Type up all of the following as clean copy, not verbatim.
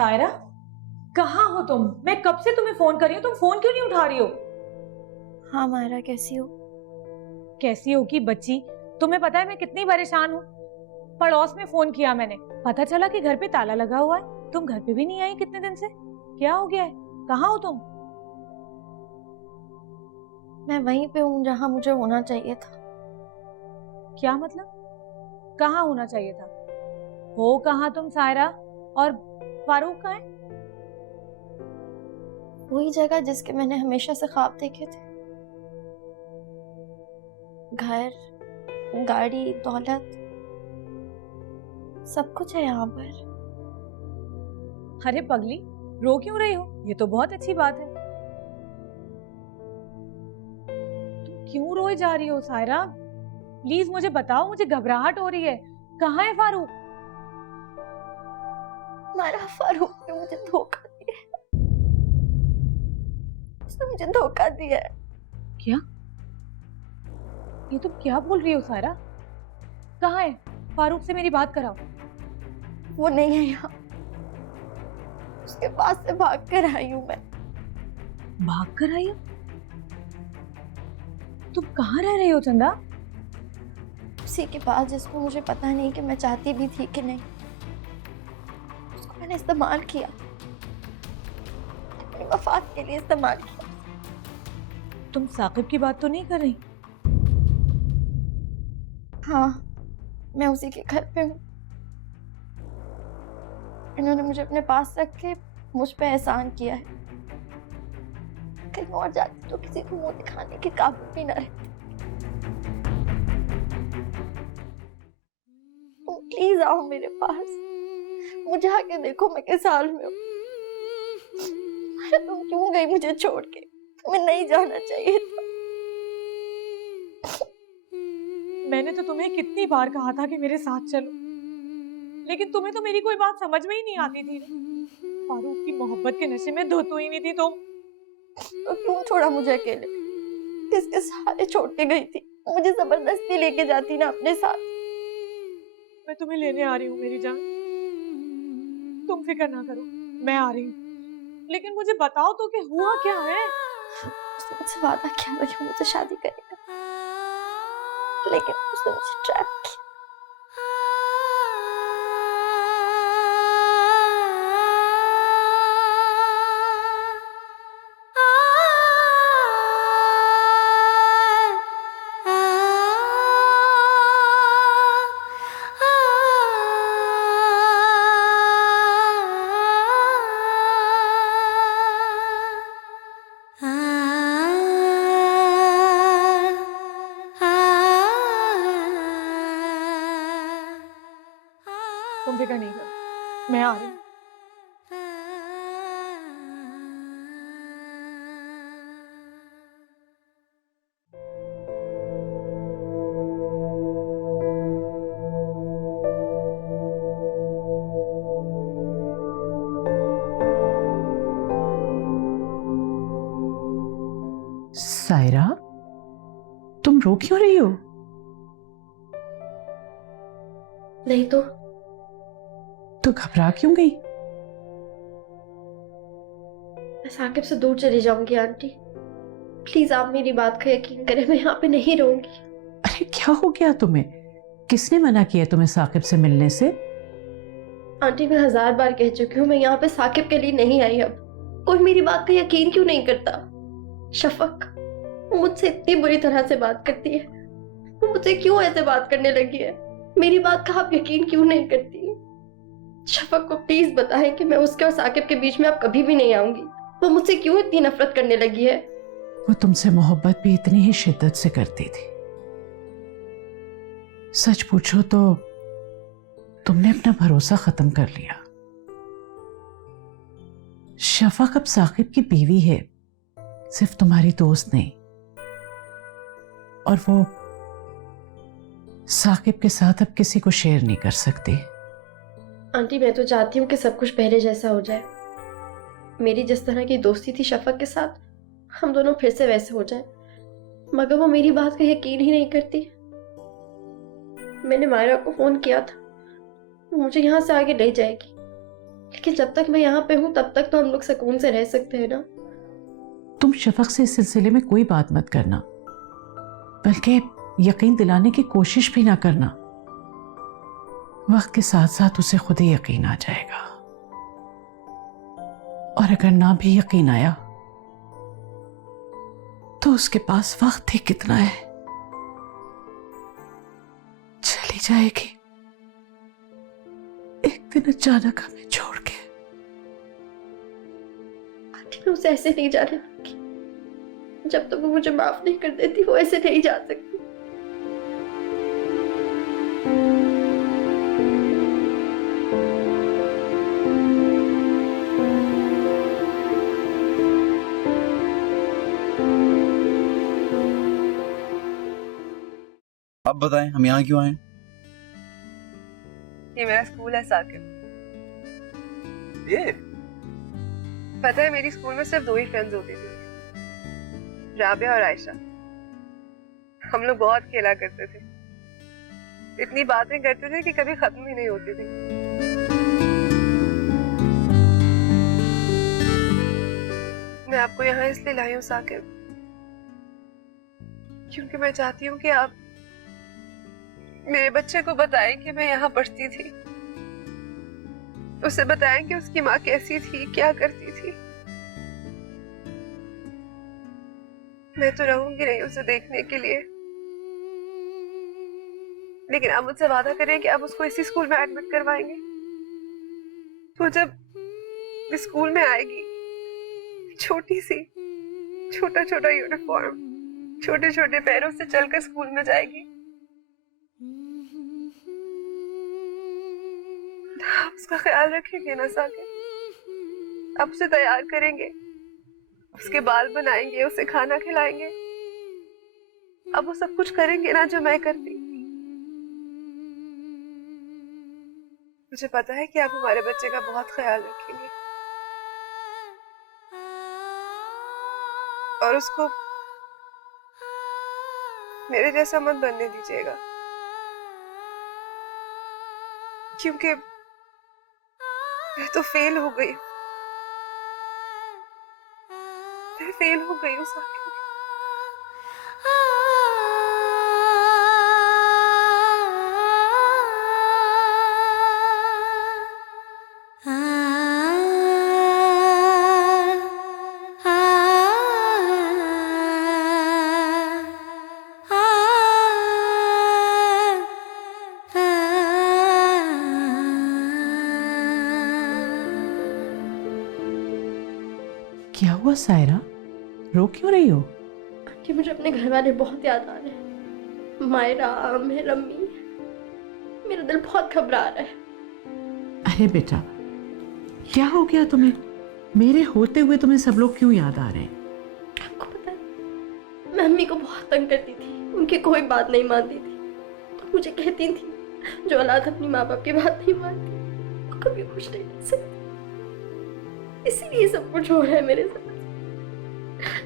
सायरा, कहाँ हो तुम? मैं कब से तुम्हें फोन कर रही हूँ, तुम फोन क्यों नहीं उठा रही हो? हाँ मायरा, कैसी हो? कैसी हो की बच्ची, तुम्हें पता है मैं कितनी परेशान हूँ। पड़ोस में फोन किया मैंने, पता चला कि घर पे ताला लगा हुआ है। तुम घर पे भी नहीं आई कितने दिन से, क्या हो गया है? कहाँ हो तुम? मैं वहीं पे हूँ जहाँ मुझे होना चाहिए था। क्या मतलब? कहाँ होना चाहिए था? हो कहाँ तुम सायरा? और फारूक कहाँ है? वही जगह जिसके मैंने हमेशा से ख्वाब देखे थे। घर, गाड़ी, दौलत, सब कुछ है यहाँ पर। अरे पगली, रो क्यों रही हो? ये तो बहुत अच्छी बात है। तुम क्यों रोए जा रही हो सायरा? प्लीज मुझे बताओ, मुझे घबराहट हो रही है। कहाँ है फारूक? मारा, फारूक ने मुझे धोखा दिया है। उसने मुझे धोखा दिया है। क्या? ये तुम क्या बोल रही हो सायरा? कहाँ है फारूक? से मेरी बात कराओ। वो नहीं है यहाँ। उसके पास से भाग कर आई हूँ मैं। भाग कर आई हो? तुम कहाँ रह रही हो चंदा? उसी के पास जिसको मुझे पता नहीं कि मैं चाहती भी थी कि नहीं। उसको मैंने इस्तेमाल किया, अपनी मफाद के लिए इस्तेमाल किया। तुम साकिब की बात तो नहीं कर रही? हाँ, मैं उसी के घर पे हूँ। इन्होंने मुझे अपने पास रख के मुझ पे एहसान किया है। कहीं और जाती तो किसी को मुंह दिखाने के काबिल भी ना रहती। तुम प्लीज आओ मेरे पास, मुझे आके देखो मैं किस हाल में हूँ। तुम क्यों गई मुझे छोड़ के? तुम्हें नहीं जाना चाहिए था। मैंने तो तुम्हें कितनी बार कहा था कि मेरे साथ चलो, लेकिन तुम्हें तो मेरी कोई बात समझ में ही नहीं आती थी। फारूक की मोहब्बत के नशे में धो तो ही नहीं थी तुम। तो क्यों छोड़ा मुझे अकेले? किसके सहारे छोड़ के गई थी? मुझे जबरदस्ती लेके जाती ना अपने साथ। मैं तुम्हें लेने आ रही हूँ मेरी जान, तुम फिक्र ना करो, मैं आ रही हूँ। लेकिन मुझे बताओ तो कि हुआ क्या है? उसने मुझसे वादा किया था कि मुझसे शादी करेगा, लेकिन उसने मुझे ट्रैप किया। तुम फिक्र नहीं करो, मैं आ रही हूँ। सायरा, तुम रो क्यों रही हो? नहीं तो घबरा क्यों गई? मैं साकिब से दूर चली जाऊंगी आंटी। प्लीज आप मेरी बात का यकीन करें, मैं यहाँ पे नहीं रहूंगी। अरे क्या हो गया तुम्हें? किसने मना किया तुम्हें साकिब से मिलने से? आंटी मैं 1000 बार कह चुकी हूँ, मैं यहाँ पे साकिब के लिए नहीं आई। अब कोई मेरी बात का यकीन क्यों नहीं करता? शफक, वो मुझसे इतनी बुरी तरह से बात करती है, वो मुझसे क्यों ऐसे बात करने लगी है? मेरी बात का आप यकीन क्यों नहीं करती? शफक को प्लीज बताएं कि मैं उसके और साकिब के बीच में अब कभी भी नहीं आऊंगी। वो मुझसे क्यों इतनी नफरत करने लगी है? वो तुमसे मोहब्बत भी इतनी ही शिद्दत से करती थी। सच पूछो तो तुमने अपना भरोसा खत्म कर लिया। शफक अब साकिब की बीवी है, सिर्फ तुम्हारी दोस्त नहीं। और वो साकिब के साथ अब किसी को शेयर नहीं कर सकती। आंटी मैं तो चाहती हूँ कि सब कुछ पहले जैसा हो जाए। मेरी जिस तरह की दोस्ती थी शफक के साथ, हम दोनों फिर से वैसे हो जाए, मगर वो मेरी बात का यकीन ही नहीं करती। मैंने मायरा को फोन किया था, वो मुझे यहाँ से आगे ले जाएगी, लेकिन जब तक मैं यहाँ पे हूँ तब तक तो हम लोग सुकून से रह सकते हैं ना। तुम शफक से इस सिलसिले में कोई बात मत करना, बल्कि यकीन दिलाने की कोशिश भी ना करना। वक्त के साथ साथ उसे खुद ही यकीन आ जाएगा, और अगर ना भी यकीन आया तो उसके पास वक्त ही कितना है, चली जाएगी एक दिन अचानक हमें छोड़ के। आंटी मैं उसे ऐसे नहीं जाने दूंगी। जब तक वो मुझे माफ नहीं कर देती वो ऐसे नहीं जा सकती। आप बताएं, हम यहाँ क्यों आए? ये मेरा स्कूल है साकिब। ये पता है मेरी स्कूल में सिर्फ 2 ही फ्रेंड्स होती थी, राबिया और आयशा। हम लोग बहुत खेला करते थे, इतनी बातें करते थे कि कभी खत्म ही नहीं होती थी। मैं आपको यहाँ इसलिए लाई हूँ साकिब, क्योंकि मैं चाहती हूँ कि आप मेरे बच्चे को बताएं कि मैं यहाँ पढ़ती थी। उसे बताएं कि उसकी माँ कैसी थी, क्या करती थी। मैं तो रहूंगी नहीं उसे देखने के लिए, लेकिन आप मुझसे वादा करें कि आप उसको इसी स्कूल में एडमिट करवाएंगे। तो जब इस स्कूल में आएगी, छोटी सी छोटा छोटा यूनिफॉर्म, छोटे छोटे पैरों से चलकर स्कूल में जाएगी, आप उसका ख्याल रखेंगे ना साकिब? आप उसे तैयार करेंगे, उसके बाल बनाएंगे, उसे खाना खिलाएंगे, अब वो सब कुछ करेंगे ना जो मैं करती। मुझे पता है कि आप हमारे बच्चे का बहुत ख्याल रखेंगे और उसको मेरे जैसा मत बनने दीजिएगा, क्योंकि मैं तो फेल हो गई हूँ। मैं फेल हो गई हूँ साकिब। क्या हुआ सायरा, रो क्यों रही हो? कि मुझे अपने घर वाले बहुत याद आ रहे हैं। मायरा, आमिर, अम्मी, मेरा दिल बहुत घबरा रहा है। अरे बेटा, क्या हो गया तुम्हें? मेरे होते हुए तुम्हें सब लोग क्यों याद आ रहे हैं? आपको पता है, मैं अम्मी को बहुत तंग करती थी, उनकी कोई बात नहीं मानती थी। तो मुझे कहती थी, जो औलाद अपनी माँ बाप की बात नहीं मानती वो कभी खुश नहीं रह सकती। इसीलिए सब कुछ हो रहा है मेरे साथ।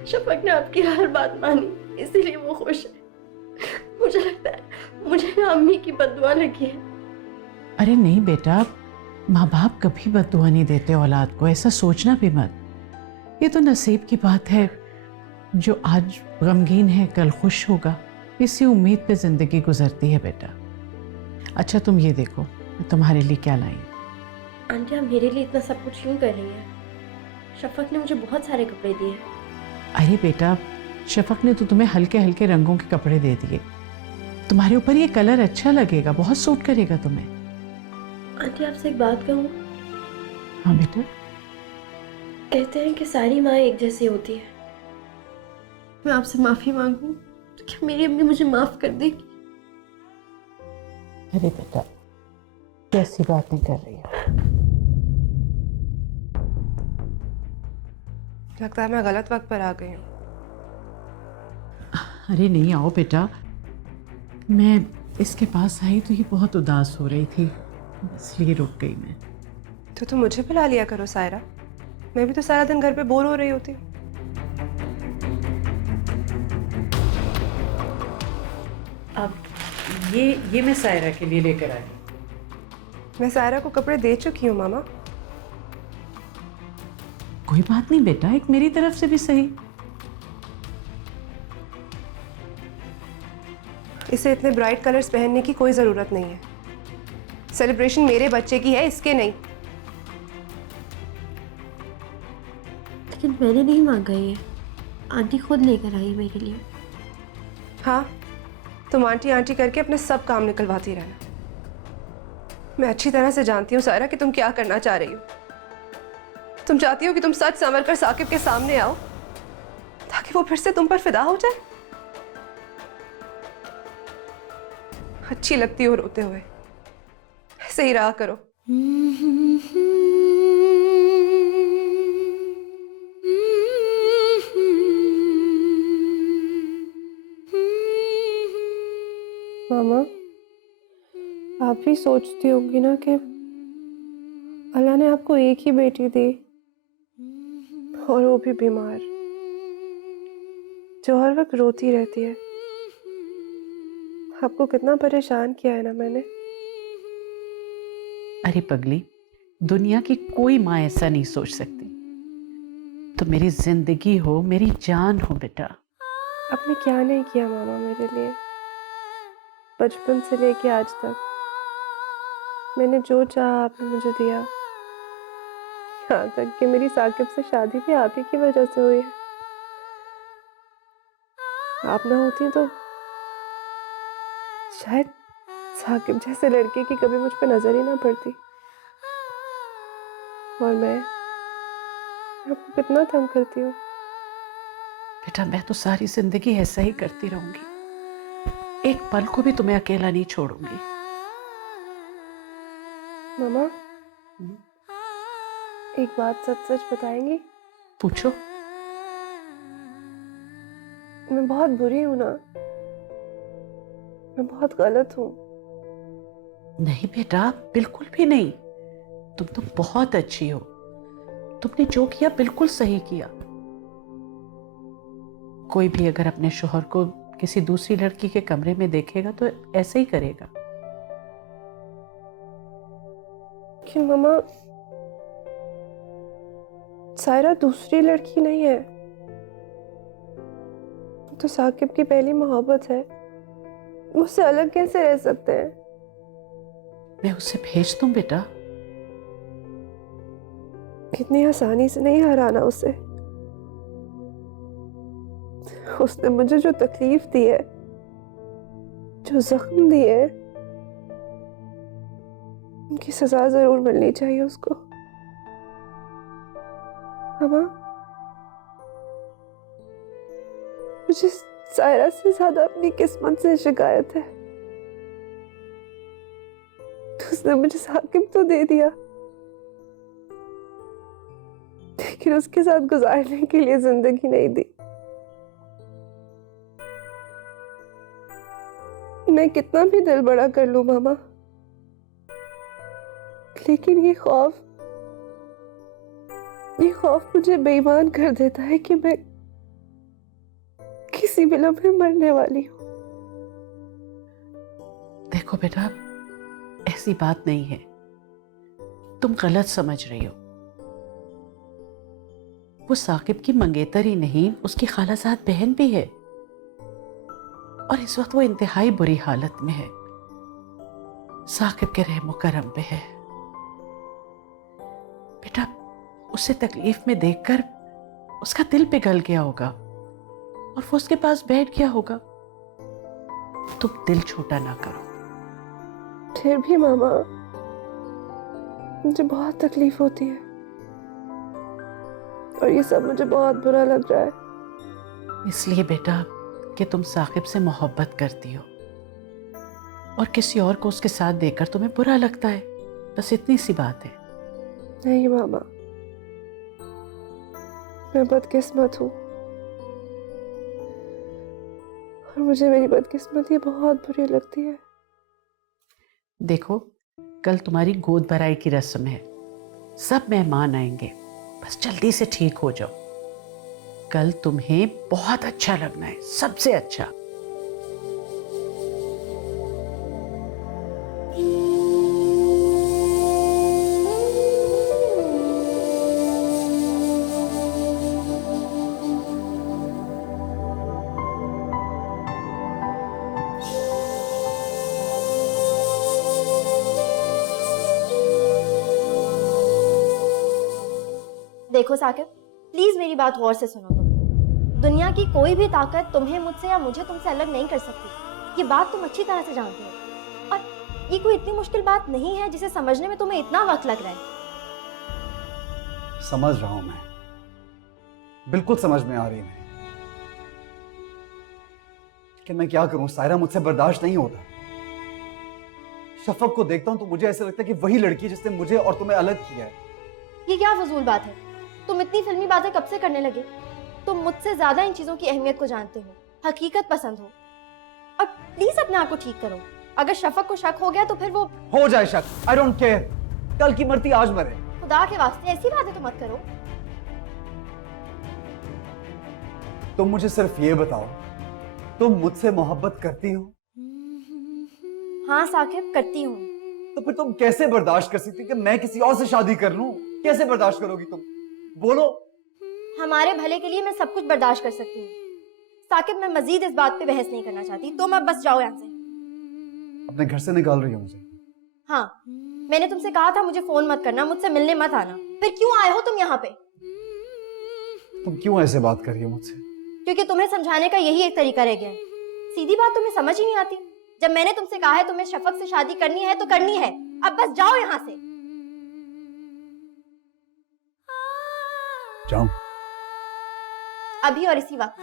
शफक ने आपकी हर बात मानी, इसीलिए वो खुश है। मुझे लगता है मुझे ना अम्मी की बद्दुआ लगी है। अरे नहीं बेटा, माँ बाप कभी बद्दुआ नहीं देते औलाद को, ऐसा सोचना भी मत। ये तो नसीब की बात है, जो आज गमगीन है कल खुश होगा, इसी उम्मीद पे जिंदगी गुजरती है बेटा। अच्छा तुम ये देखो, मैं तुम्हारे लिए क्या लाई। आंटी आप मेरे लिए इतना सब कुछ क्यों कर रही हैं? शफक ने मुझे बहुत सारे कपड़े दिए। अरे बेटा, शफक ने तो तुम्हें हल्के हल्के रंगों के कपड़े दे दिए, तुम्हारे ऊपर ये कलर अच्छा लगेगा, बहुत सूट करेगा तुम्हें। आंटी आपसे एक बात कहूँ? हाँ बेटा। कहते हैं कि सारी माँ एक जैसी होती है। मैं आपसे माफी मांगू तो क्या मेरी अम्मी मुझे माफ कर देगी? अरे बेटा, कैसी बातें कर रही हो? लगता है मैं गलत वक्त पर आ गई हूँ। अरे नहीं, आओ बेटा। मैं इसके पास आई तो ये बहुत उदास हो रही थी, इसलिए रुक गई मैं। तो तुम मुझे बुला लिया करो सायरा, मैं भी तो सारा दिन घर पे बोर हो रही होती। अब ये मैं सायरा के लिए लेकर आई। मैं सायरा को कपड़े दे चुकी हूँ मामा। कोई बात नहीं बेटा, एक मेरी तरफ से भी सही। इसे इतने ब्राइट कलर्स पहनने की कोई जरूरत नहीं है। सेलिब्रेशन मेरे बच्चे की है, इसके नहीं। लेकिन मैंने नहीं मांगा ये, आंटी खुद लेकर आई मेरे लिए। हाँ, तुम आंटी आंटी करके अपने सब काम निकलवाती रहना। मैं अच्छी तरह से जानती हूँ सारा कि तुम क्या करना चाह रही हो। तुम चाहती हो कि तुम सच संवर कर साकिब के सामने आओ ताकि वो फिर से तुम पर फिदा हो जाए। अच्छी लगती हो रोते हुए, ऐसे ही रहा करो। मामा, आप भी सोचती होंगी ना कि अल्लाह ने आपको एक ही बेटी दी और वो भी बीमार, जो हर वक्त रोती रहती है। आपको कितना परेशान किया है ना मैंने। अरे पगली, दुनिया की कोई माँ ऐसा नहीं सोच सकती। तो मेरी जिंदगी हो, मेरी जान हो बेटा। आपने क्या नहीं किया मामा मेरे लिए, बचपन से लेके आज तक। मैंने जो चाहा आपने मुझे दिया। यहाँ तक कि मेरी साकिब से शादी भी आप ही की वजह से हुई है। आप ना होती तो शायद साकिब जैसे लड़के की कभी मुझ पे नजर ही ना पड़ती। और मैं आपको कितना तंग करती हूँ। बेटा मैं तो सारी जिंदगी ऐसा ही करती रहूंगी, एक पल को भी तुम्हें अकेला नहीं छोड़ूंगी। मामा, एक बात सच सच बताएंगी? पूछो। मैं बहुत बुरी हूं ना, मैं बहुत गलत हूँ। नहीं बेटा, बिल्कुल भी नहीं। तुम तो बहुत अच्छी हो। तुमने जो किया बिल्कुल सही किया। कोई भी अगर अपने शौहर को किसी दूसरी लड़की के कमरे में देखेगा तो ऐसे ही करेगा। कि मामा, सायरा दूसरी लड़की नहीं है, तो साकिब की पहली मोहब्बत है। मुझसे अलग कैसे रह सकते हैं? मैं उसे भेज दूं बेटा। कितनी आसानी से नहीं हराना उसे। उसने मुझे जो तकलीफ दी है, जो जख्म दिए, उनकी सजा जरूर मिलनी चाहिए उसको। मामा, मुझे सायरा से ज्यादा अपनी किस्मत से शिकायत है। उसने मुझे साकिब तो दे दिया, लेकिन उसके साथ गुजारने के लिए जिंदगी नहीं दी। मैं कितना भी दिल बड़ा कर लूं मामा, लेकिन ये खौफ मुझे बेईमान कर देता है कि मैं किसी भी लम्हे मरने वाली हूं। देखो बेटा, ऐसी बात नहीं है, तुम गलत समझ रही हो। वो साकिब की मंगेतर ही नहीं, उसकी खालाजाद बहन भी है, और इस वक्त वो इंतहाई बुरी हालत में है। साकिब के रहमो करम पे है। बेटा, उसे तकलीफ में देखकर उसका दिल पिघल गया होगा और वो उसके पास बैठ गया होगा। तुम दिल छोटा ना करो। फिर भी मामा, मुझे बहुत तकलीफ होती है और ये सब मुझे बहुत बुरा लग रहा है। इसलिए बेटा कि तुम साकिब से मोहब्बत करती हो और किसी और को उसके साथ देखकर तुम्हें बुरा लगता है, बस इतनी सी बात है। नहीं मामा, मैं बदकिस्मत हूँ और मुझे मेरी बदकिस्मती बहुत बुरी लगती है। देखो, कल तुम्हारी गोद भराई की रस्म है, सब मेहमान आएंगे, बस जल्दी से ठीक हो जाओ। कल तुम्हें बहुत अच्छा लगना है, सबसे अच्छा। देखो साकिब, प्लीज मेरी बात गौर से सुनो। तुम दुनिया की कोई भी ताकत तुम्हें मुझसे या मुझे तुमसे अलग नहीं कर सकती। ये बात तुम अच्छी तरह से जानते हो, और ये कोई इतनी मुश्किल बात नहीं है जिसे समझने में तुम्हें इतना वक्त लग रहा है। समझ रहा हूं मैं, बिल्कुल समझ में आ रही है, लेकिन मैं क्या करूं सायरा, मुझसे बर्दाश्त नहीं होता। शफक को देखता हूं तो मुझे ऐसा लगता है कि वही लड़की जिसने मुझे और तुम्हें अलग किया है। ये क्या फजूल बात है? तुम इतनी फिल्मी बातें कब से करने लगे? तुम मुझसे ज्यादा इन चीजों की अहमियत को जानते हो, हकीकत पसंद हो। और प्लीज अपने आप को ठीक करो। अगर शफक को शक हो गया तो फिर वो हो जाए शक, आई डोंट केयर, कल की मरती आज मरे। खुदा के वास्ते ऐसी बातें तो मत करो। तुम मुझे सिर्फ ये बताओ, तुम मुझसे मोहब्बत करती हो? हाँ साकिब, करती हूँ। तो फिर तुम कैसे बर्दाश्त कर सकती कि मैं किसी और से शादी कर लूं? कैसे बर्दाश्त करोगी तुम? बोलो। हमारे भले के लिए मैं सब कुछ बर्दाश्त कर सकती हूँ साकिब, मैं मजीद इस बात पे बहस नहीं करना चाहती। तुम अब बस जाओ यहाँ से। अपने घर से निकाल रही हो मुझे? हाँ, मैंने तुमसे कहा था मुझे फोन मत करना, मुझसे मिलने मत आना। फिर क्यों आए हो तुम यहाँ पे? तुम क्यों ऐसे बात कर रही हो मुझसे? क्योंकि तुम्हें समझाने का यही एक तरीका रह गया है। सीधी बात तुम्हें समझ ही नहीं आती। जब मैंने तुमसे कहा है तुम्हें शफक से शादी करनी है तो करनी है। अब बस जाओ यहाँ से। जाऊं? अभी और इसी वक्त।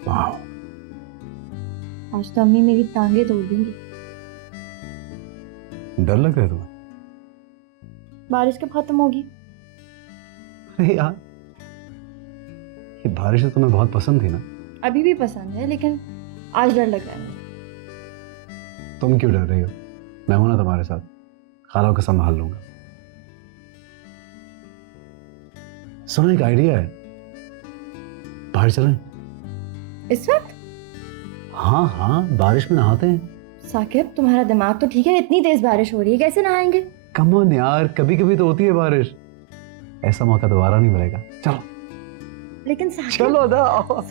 वाह, आज तो अम्मी मेरी टांगे तोड़ देंगी। डर लग रहा है तुम्हें? बारिश कब खत्म होगी? अरे यार, ये बारिश तो तुम्हें बहुत पसंद थी ना? अभी भी पसंद है, लेकिन आज डर लग रहा है मुझे। तुम क्यों डर रही हो? मैं हूं ना तुम्हारे साथ, खाला को संभाल लूंगा। सुनो, एक आइडिया है, बाहर चलें? इस वक्त? हाँ हाँ, बारिश में नहाते हैं। साकिब, तुम्हारा दिमाग तो ठीक है? इतनी तेज बारिश हो रही है, कैसे नहाएंगे? कम ऑन यार, कभी कभी तो होती है बारिश, ऐसा मौका दोबारा नहीं मिलेगा। चलो लेकिन साकिब, चलो ना, आओ,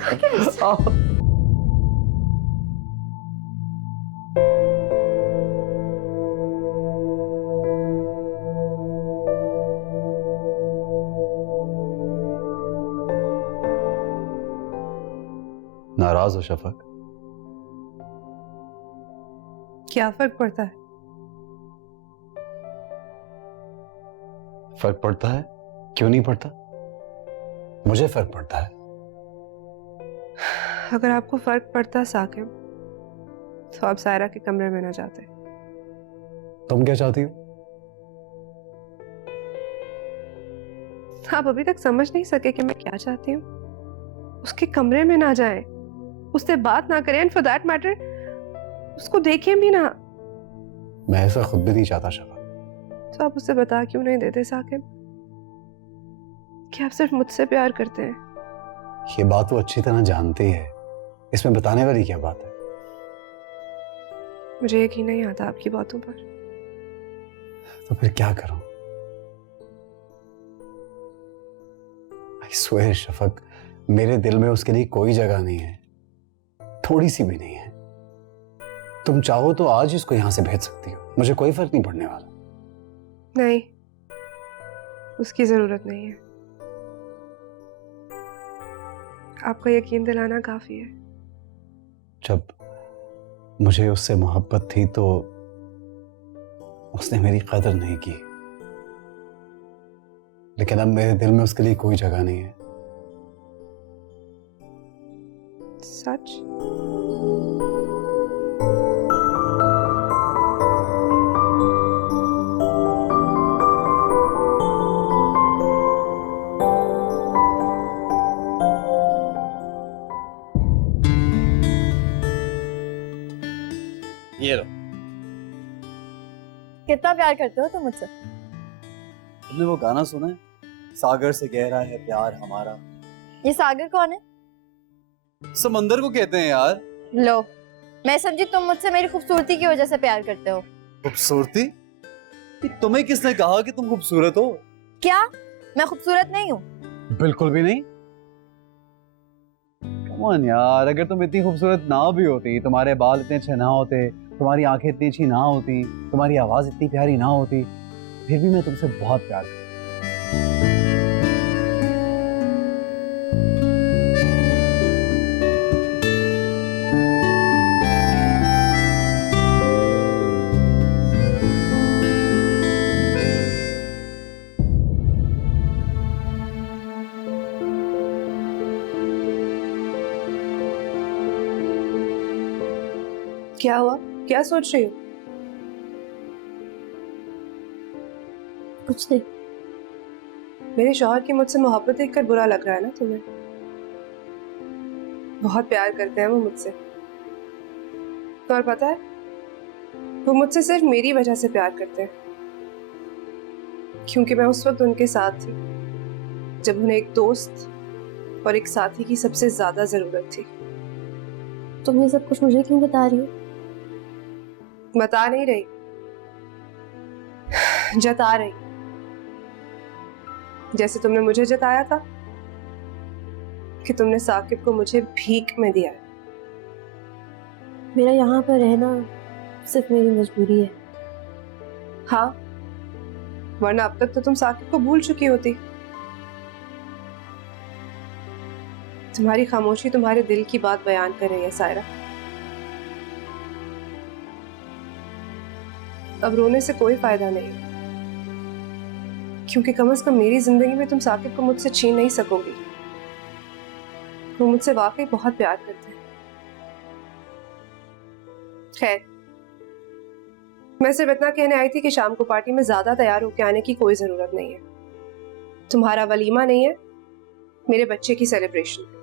आओ। नाराज हो शफक? क्या फर्क पड़ता है? फर्क पड़ता है, क्यों नहीं पड़ता? मुझे फर्क पड़ता है। अगर आपको फर्क पड़ता साकिब, तो आप सायरा के कमरे में ना जाते। तुम क्या चाहती हो? आप अभी तक समझ नहीं सके कि मैं क्या चाहती हूँ? उसके कमरे में ना जाएं, उससे बात ना करें, एंड फॉर दैट मैटर उसको देखें भी ना। मैं ऐसा खुद भी नहीं चाहता शफक। तो आप उसे बता क्यों नहीं देते साकिब कि आप सिर्फ मुझसे प्यार करते हैं? ये बात वो अच्छी तरह जानती है, इसमें बताने वाली क्या बात है? मुझे यकीन नहीं आता आपकी बातों पर। तो फिर क्या करूं? आई स्वेयर शफक, मेरे दिल में उसके लिए कोई जगह नहीं है, थोड़ी सी भी नहीं है। तुम चाहो तो आज इसको यहां से भेज सकती हो, मुझे कोई फर्क नहीं पड़ने वाला। नहीं, उसकी जरूरत नहीं है। आपका यकीन दिलाना काफी है। जब मुझे उससे मोहब्बत थी तो उसने मेरी कदर नहीं की, लेकिन अब मेरे दिल में उसके लिए कोई जगह नहीं है। सच? कितना प्यार करते हो तुम मुझसे? तुमने वो गाना सुना है, सागर से गहरा है प्यार हमारा? ये सागर कौन है? समंदर को कहते हैं यार। लो, मैं समझी तुम मुझसे मेरी खूबसूरती की वजह से प्यार करते हो। खूबसूरती? कि तुम्हें किसने कहा कि तुम खूबसूरत हो? क्या मैं खूबसूरत नहीं हूँ? बिल्कुल भी नहीं। कम ऑन यार, अगर तुम इतनी खूबसूरत ना भी होती, तुम्हारे बाल इतने अच्छे ना होते, तुम्हारी आंखें इतनी अच्छी ना होती, तुम्हारी आवाज इतनी प्यारी ना होती, फिर भी मैं तुमसे बहुत प्यार करता। क्या हुआ? क्या सोच रही हो? कुछ नहीं। मेरे शौहर की मुझसे मोहब्बत देखकर बुरा लग रहा है ना तुम्हें? बहुत प्यार करते हैं वो मुझसे। तो और पता है, वो मुझसे सिर्फ मेरी वजह से प्यार करते हैं, क्योंकि मैं उस वक्त उनके साथ थी जब उन्हें एक दोस्त और एक साथी की सबसे ज्यादा जरूरत थी। तुम ये सब कुछ मुझे क्यों बता रही हो? बता नहीं रही, जता रही। जैसे तुमने मुझे जताया था कि तुमने साकिब को मुझे भीख में दिया है। मेरा यहाँ पर रहना सिर्फ मेरी मजबूरी है। हाँ, वरना अब तक तो तुम साकिब को भूल चुकी होती। तुम्हारी खामोशी तुम्हारे दिल की बात बयान कर रही है सायरा। अब रोने से कोई फायदा नहीं, क्योंकि कम से कम मेरी जिंदगी में तुम साकिब को मुझसे छीन नहीं सकोगी। वो मुझसे वाकई बहुत प्यार करते हैं। खैर, मैं सिर्फ इतना कहने आई थी कि शाम को पार्टी में ज्यादा तैयार होकर आने की कोई जरूरत नहीं है। तुम्हारा वलीमा नहीं है, मेरे बच्चे की सेलिब्रेशन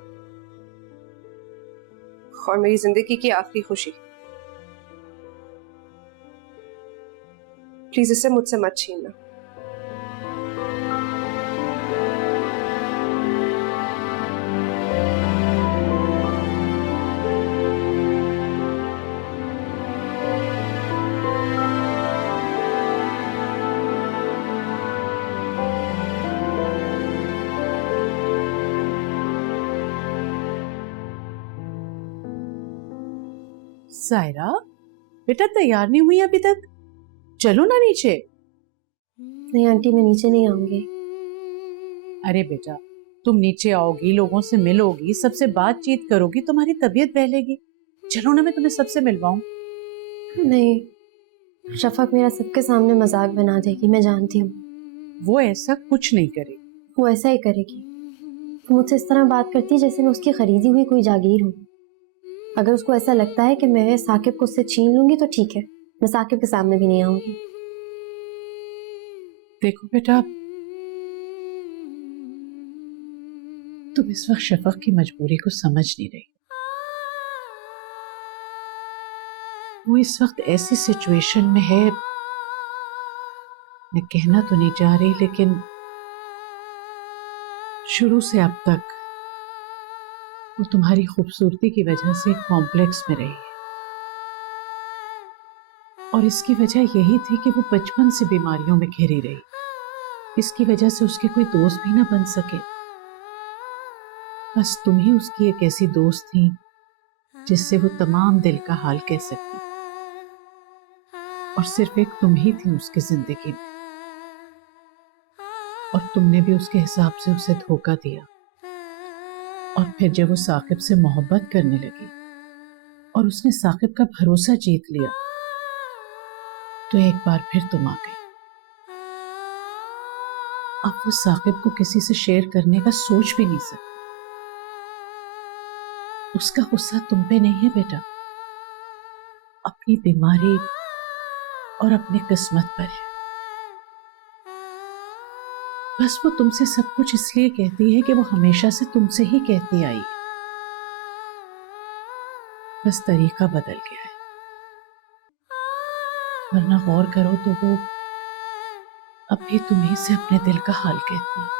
और मेरी जिंदगी की आखिरी खुशी। प्लीज इसे मुझसे मत छीनना। सायरा, बेटा तैयार नहीं हुई अभी तक? चलो ना नीचे। नहीं आंटी, मैं नीचे नहीं आऊंगी। अरे बेटा, तुम नीचे आओगी, लोगों से मिलोगी, सबसे बातचीत करोगी, तुम्हारी तबीयत बहलेगी। चलो ना, मैं तुम्हें सबसे मिलवाऊं। नहीं, शफक मेरा सबके सामने मजाक बना देगी, मैं जानती हूँ। वो ऐसा कुछ नहीं करेगी। वो ऐसा ही करेगी। वो मुझसे इस तरह बात करती है जैसे मैं उसकी खरीदी हुई कोई जागीर हूँ। अगर उसको ऐसा लगता है कि मैं साकिब को उससे छीन लूंगी तो ठीक है, मैं साकिब के सामने भी नहीं आऊंगी। देखो बेटा, तुम इस वक्त शफक की मजबूरी को समझ नहीं रही। वो इस वक्त ऐसी सिचुएशन में है, मैं कहना तो नहीं चाह रही, लेकिन शुरू से अब तक वो तुम्हारी खूबसूरती की वजह से एक कॉम्प्लेक्स में रही है। और इसकी वजह यही थी कि वो बचपन से बीमारियों में घिरी रही। इसकी वजह से उसके कोई दोस्त भी ना बन सके। बस तुम ही उसकी एक ऐसी दोस्त थी जिससे वो तमाम दिल का हाल कह सकती, और सिर्फ एक तुम ही थी उसकी जिंदगी में। और तुमने भी उसके हिसाब से उसे धोखा दिया। और फिर जब वो साकिब से मोहब्बत करने लगी और उसने साकिब का भरोसा जीत लिया, तो एक बार फिर तुम आ गई। अब वो साकिब को किसी से शेयर करने का सोच भी नहीं सकती। उसका गुस्सा तुम पे नहीं है बेटा, अपनी बीमारी और अपनी किस्मत पर है। बस वो तुमसे सब कुछ इसलिए कहती है कि वो हमेशा से तुमसे ही कहती आई है। बस तरीका बदल गया है। वरना गौर करो तो वो अब भी तुम्ही से अपने दिल का हाल कहती है।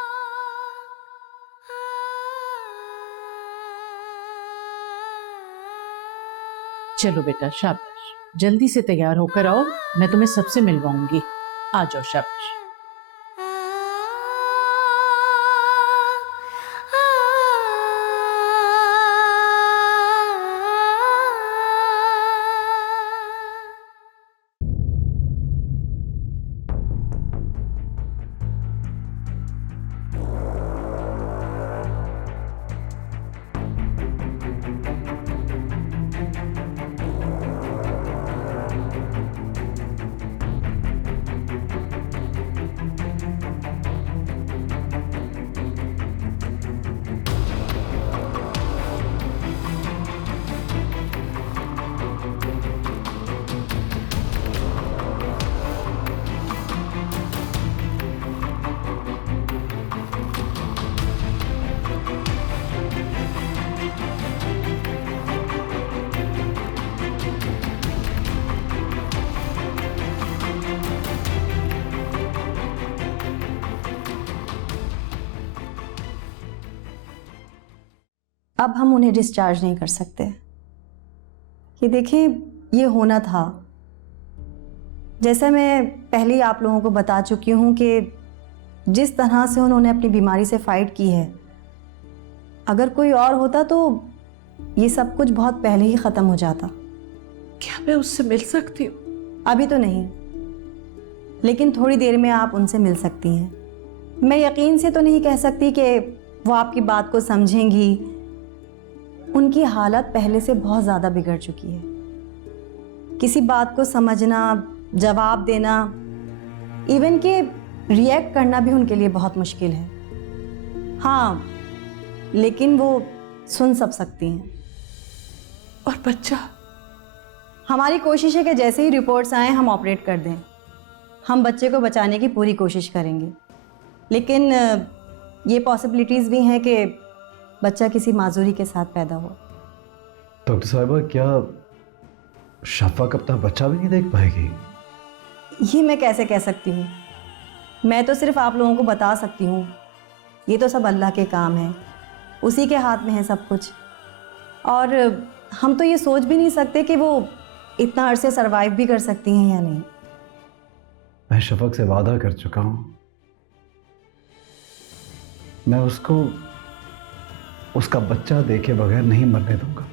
चलो बेटा शाबाश, जल्दी से तैयार होकर आओ, मैं तुम्हें सबसे मिलवाऊंगी। आ जाओ शाबाश। अब हम उन्हें डिस्चार्ज नहीं कर सकते। ये देखें, ये होना था। जैसे मैं पहले ही आप लोगों को बता चुकी हूँ कि जिस तरह से उन्होंने अपनी बीमारी से फाइट की है, अगर कोई और होता तो ये सब कुछ बहुत पहले ही ख़त्म हो जाता। क्या मैं उससे मिल सकती हूँ? अभी तो नहीं, लेकिन थोड़ी देर में आप उनसे मिल सकती हैं। मैं यकीन से तो नहीं कह सकती कि वो आपकी बात को समझेंगी। उनकी हालत पहले से बहुत ज़्यादा बिगड़ चुकी है। किसी बात को समझना, जवाब देना, इवन कि रिएक्ट करना भी उनके लिए बहुत मुश्किल है। हाँ, लेकिन वो सुन सब सकती हैं। और बच्चा? हमारी कोशिश है कि जैसे ही रिपोर्ट्स आएँ हम ऑपरेट कर दें। हम बच्चे को बचाने की पूरी कोशिश करेंगे, लेकिन ये पॉसिबिलिटीज़ भी हैं कि बच्चा किसी माजूरी के साथ पैदा हो। डॉक्टर साहिबा, क्या शफक अपना बच्चा भी नहीं देख पाएगी? ये मैं कैसे कह सकती हूँ? मैं तो सिर्फ आप लोगों को बता सकती हूँ। ये तो सब अल्लाह के काम है, उसी के हाथ में है सब कुछ। और हम तो ये सोच भी नहीं सकते कि वो इतना अरसे सरवाइव भी कर सकती हैं या नहीं। मैं शफक से वादा कर चुका हूँ, मैं उसको उसका बच्चा देखे बगैर नहीं मरने दूंगा।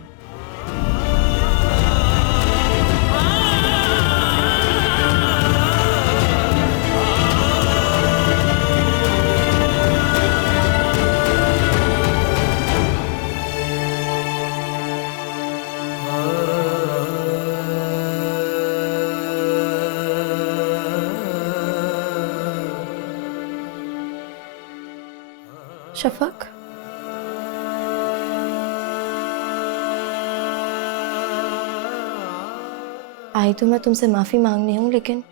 शफक, आई तो मैं तुमसे माफी मांगनी हूं, लेकिन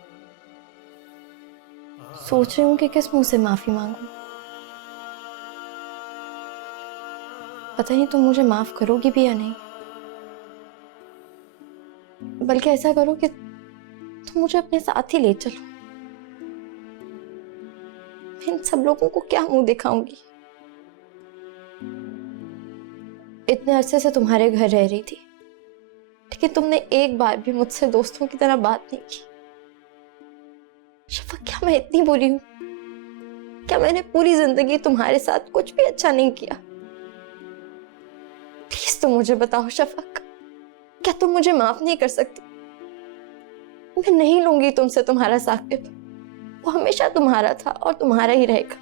सोच रही हूं कि किस मुंह से माफी मांगूं। पता नहीं तुम मुझे माफ करोगी भी या नहीं। बल्कि ऐसा करो कि तुम मुझे अपने साथ ही ले चलो। मैं इन सब लोगों को क्या मुंह दिखाऊंगी। इतने अरसे से तुम्हारे घर रह रही थी, लेकिन तुमने एक बार भी मुझसे दोस्तों की तरह बात नहीं की। शफक, क्या मैं इतनी बुरी हूं? क्या मैंने पूरी जिंदगी तुम्हारे साथ कुछ भी अच्छा नहीं किया? प्लीज तुम मुझे बताओ शफक, क्या तुम मुझे माफ नहीं कर सकती? मैं नहीं लूंगी तुमसे तुम्हारा साकिब। वो हमेशा तुम्हारा था और तुम्हारा ही रहेगा।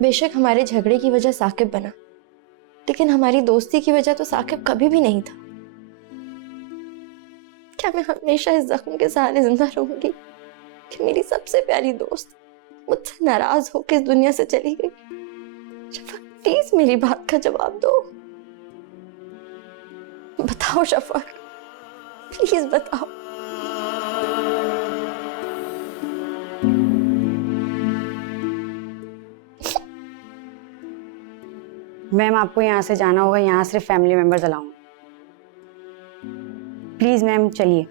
बेशक हमारे झगड़े की वजह साकिब बना, लेकिन हमारी दोस्ती की वजह तो साकिब कभी भी नहीं था। क्या मैं हमेशा इस जख्म के सहारे जिंदा रहूंगी कि मेरी सबसे प्यारी दोस्त मुझसे नाराज होकर इस दुनिया से चली गई? शफक, प्लीज मेरी बात का जवाब दो। बताओ शफक, प्लीज बताओ। मैम, आपको यहाँ से जाना होगा। यहाँ सिर्फ फैमिली मेंबर्स अलाउ हैं। प्लीज मैम चलिए।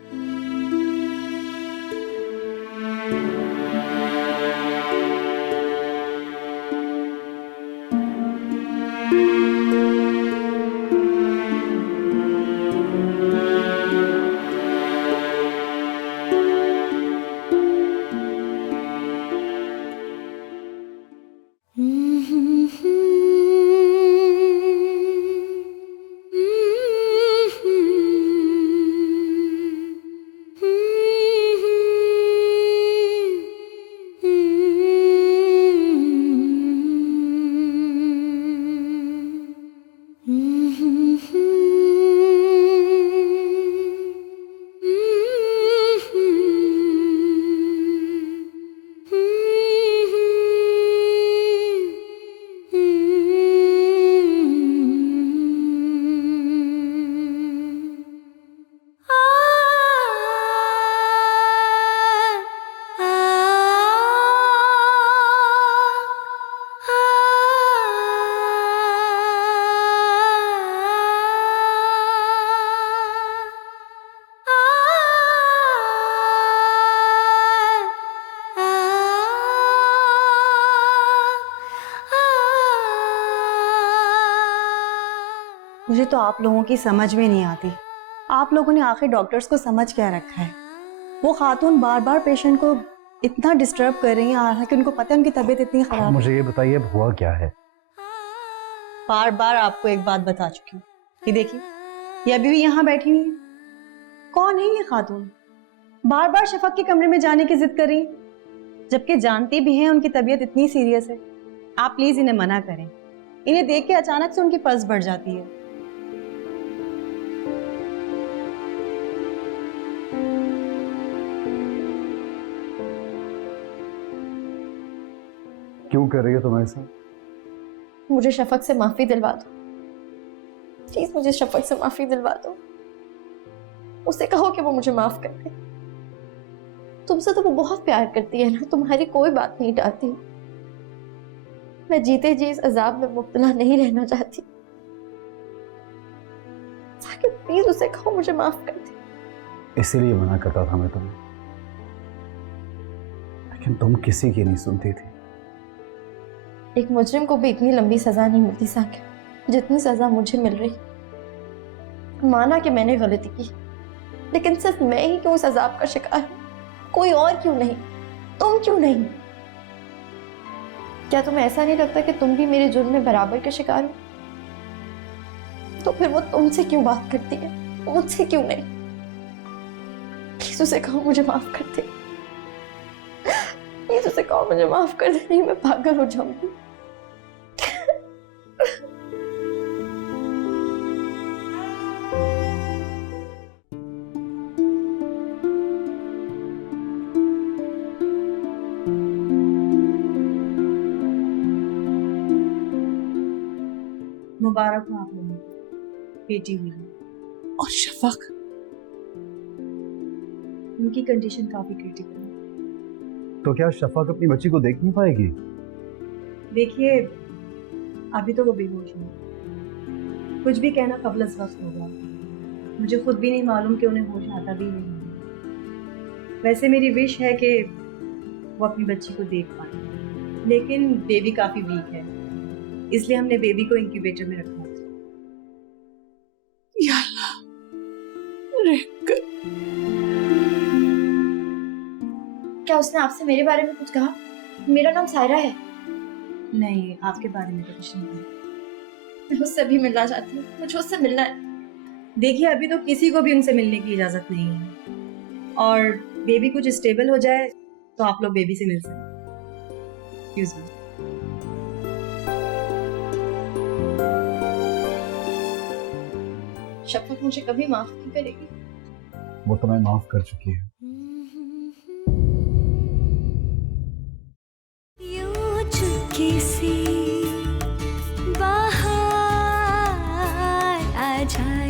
मुझे तो आप लोगों की समझ में नहीं आती। आप लोगों ने आखिर डॉक्टर्स को समझ क्या रखा है? वो खातून बार बार पेशेंट को इतना डिस्टर्ब कर रही हैं, हालांकि उनको पता है उनकी तबीयत इतनी खराब है। मुझे ये बताइए अब हुआ क्या है? बार बार आपको एक बात बता चुकी हूँ। ये देखिए, ये अभी भी यहाँ बैठी हुई है। कौन है ये खातून? बार बार शफक के कमरे में जाने की जिद कर रही, जबकि जानती भी हैं उनकी तबीयत इतनी सीरियस है। आप प्लीज इन्हें मना करें। इन्हें देख के अचानक से उनकी पल्स बढ़ जाती है। क्यों कर रही हो तुम ऐसा? मुझे शफक से माफी दिलवा दो प्लीज, मुझे शफक से माफी दिलवा दो। उसे कहो कि वो मुझे माफ कर दे। तुमसे तो वो बहुत प्यार करती है ना, तुम्हारी कोई बात नहीं टालती। मैं जीते जी इस अजाब में मुब्तला नहीं रहना चाहती। साकिब प्लीज उसे कहो मुझे माफ कर दे। इसीलिए मना करता था मैं तुम्हें, लेकिन तुम किसी की नहीं सुनती थी। एक मुजरिम को भी इतनी लंबी सजा नहीं मिलती साकिब, जितनी सजा मुझे मिल रही। माना कि मैंने गलती की, लेकिन सिर्फ मैं ही क्यों उस अजाब का शिकार हूं? कोई और क्यों नहीं? तुम क्यों नहीं? क्या तुम्हें ऐसा नहीं लगता कि तुम भी मेरे जुर्म में बराबर के शिकार हो? तो फिर वो तुमसे क्यों बात करती है, मुझसे क्यों नहीं? प्लीज उसे कहो मुझे माफ कर दे। प्लीज उसे कहो मुझे माफ कर दे, नहीं मैं पागल हो जाऊंगी। मुबारक हो आप लोगों को, बेटी हुई है। और शफक? उनकी कंडीशन काफी क्रिटिकल है। तो क्या शफक अपनी बच्ची को देख नहीं पाएगी? देखिए, अभी तो वो बेहोश है। कुछ भी कहना कबल अज़ वक्त होगा। मुझे खुद भी नहीं मालूम कि उन्हें होश आता भी नहीं। वैसे मेरी विश है कि वो अपनी बच्ची को देख पाए, लेकिन बेबी काफी वीक है, इसलिए हमने बेबी को इंक्यूबेटर में रखा है। या अल्लाह, रहम कर। क्या उसने आपसे मेरे बारे में कुछ कहा? मेरा नाम सायरा है। नहीं, आपके बारे में तो कुछ नहीं है। मैं उससे भी मिलना चाहती हूँ, मुझे उससे मिलना है। देखिए, अभी तो किसी को भी उनसे मिलने की इजाजत नहीं है, और बेबी कुछ स्टेबल हो जाए तो आप लोग बेबी से मिल सकते हैं। Excuse me. शफक मुझे कभी माफ नहीं करेगी। वो तो मैं माफ कर चुकी है। यूं चुपके से बाहर आ जाए।